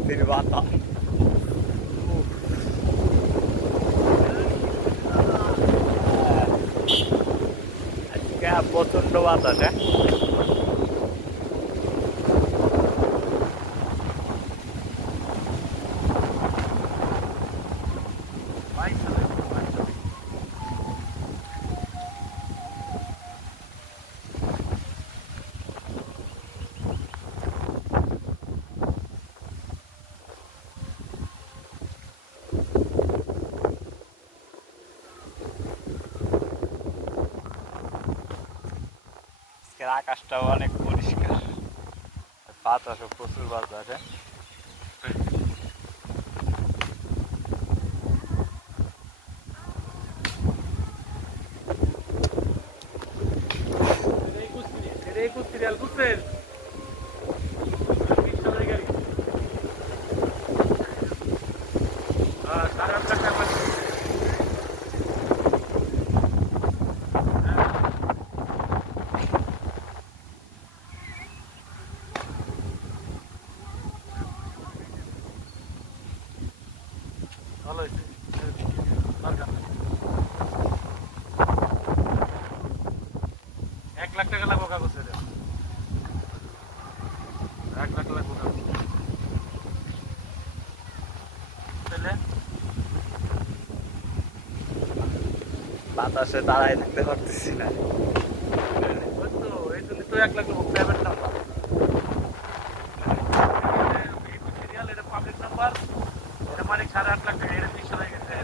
फिर बात क्या प्रचंड বাতাস আকাশটাও অনেক পরিষ্কার বাতাসও প্রচুর বাতাস ভালো হয়েছে 1 লাখ টাকা লাগবে কাগজে 1 লাখ লাগবে বাতাসে দাঁড়ায় থাকতে পারতেছি না এই জন্য তো 1 লাখ প্রাইভেট নাম্বার এটা পাবলিক নাম্বার এটা মালিক 8.5 লাখ টাকা এটা 300 হয়ে গেছে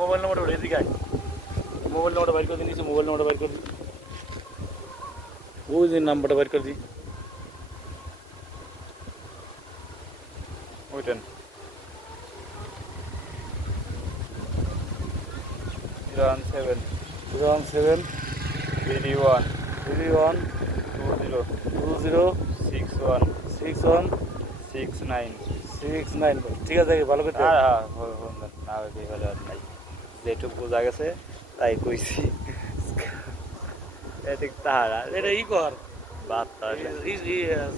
মোবাইল নম্বর এদিকে মোবাইল নম্বর বাইর করে দিয়েছি মোবাইল নম্বর বাইর করে দিই ওই যে নাম্বারটা বাইর করে দিই ওইটান 017 31 20 61 ঠিক আছে ভালো করে নাই যেটুকু বোঝা গেছে তাই কইছি তাহারা এটা ই কর বাতাস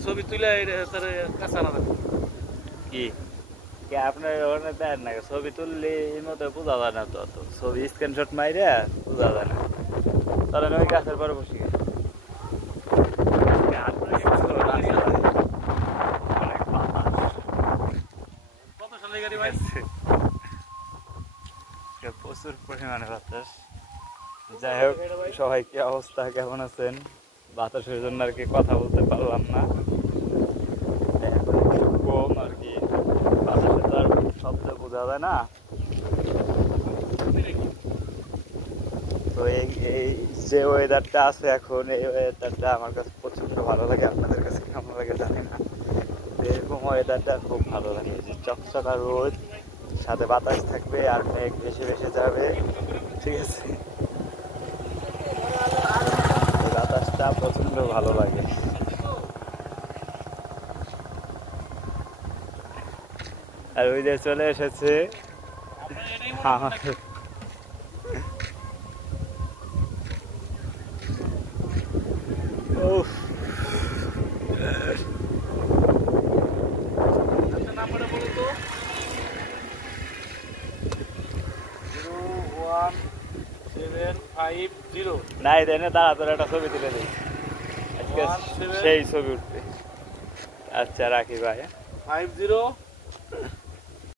ছবি তুলে কাঁচা না কি আপনার ওখানে দেন না ছবি তুললে এর মতো বোঝা যায় না তো ছবি স্ক্রিনশট মাইরে বোঝা যায় না তাহলে ওই গাছের পরে বসি প্রচুর পরিমাণে বাতাস যাই হোক সবাই কি অবস্থা কেমন আছেন বাতাসের জন্য আর কি কথা বলতে পারলাম না কম আর কি বাতাসে তো আর শব্দ বোঝা যায় না তো এই যে ওয়েদারটা আছে এখন এই ওয়েদারটা আমার কাছে প্রচন্ড ভালো লাগে আপনাদের কাছে কেমন লাগে জানি না এরকম ওয়েদারটা খুব ভালো লাগে যে চকচকা রোদ সাথে বাতাস থাকবে আর মেঘ ভেসে ভেসে যাবে ঠিক আছে এই বাতাসটা প্রচন্ড ভালো লাগে আর ওই যে চলে এসেছে আমার নাই দেনে দাঁড়া তোর একটা ছবি তুলে দিই সেই ছবি উঠবে আচ্ছা রাখি ভাই 50